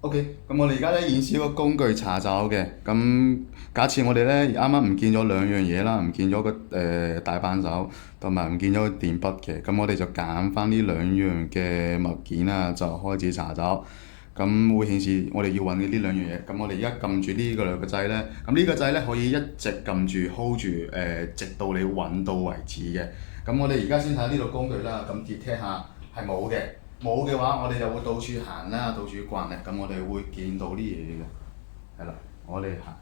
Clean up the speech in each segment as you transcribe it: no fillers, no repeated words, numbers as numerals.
OK，咁我哋而家咧演示一個工具查找嘅。咁假設我哋咧啱啱唔見咗兩樣嘢啦，唔見咗個大扳手，同埋唔見咗個電筆嘅。咁我哋就揀翻呢兩樣嘅物件啦，就開始查找。咁會顯示我哋要揾嘅呢兩樣嘢。咁我哋而家撳住呢個兩個掣咧，咁呢個掣咧可以一直撳住 hold 住直到你揾到為止嘅。咁我哋而家先睇下呢度工具啦。咁 detect 下係冇嘅。冇嘅話，我哋就會到處行啦，到處逛嘅，咁我哋會見到啲嘢嘅，係啦，我哋行。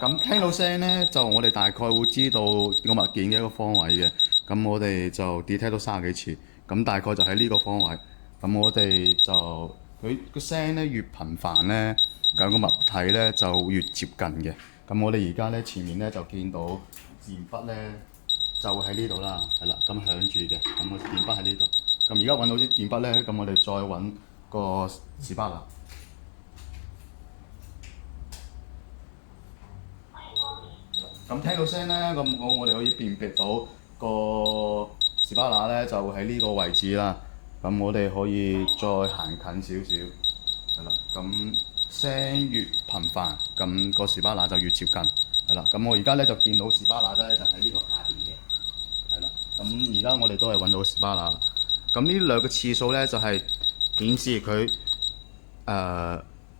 咁聽到聲呢，就我哋大概會知道個物件嘅一個方位嘅，咁我哋就 detect 到30幾次，咁大概就喺呢個方位，咁我哋就佢個聲呢越頻繁呢，咁個物體呢就越接近嘅，咁我哋而家呢，前面呢就見到鉛筆呢。就會喺呢度啦，係啦，咁響住嘅，咁個電筆喺呢度。咁而家揾到啲電筆咧，咁我哋再揾個士巴拿。咁聽到聲咧，咁我哋可以辨別到個士巴拿咧就喺呢個位置啦。咁我哋可以再行近少少，係啦。咁聲越頻繁，咁個士巴拿就越接近，係啦。咁我而家咧就見到士巴拿咧就喺呢個下邊嘅。係啦，咁而家我哋都係揾到 Spana 啦。咁呢兩個次數呢，就係顯示佢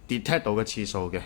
detect 到嘅次數嘅。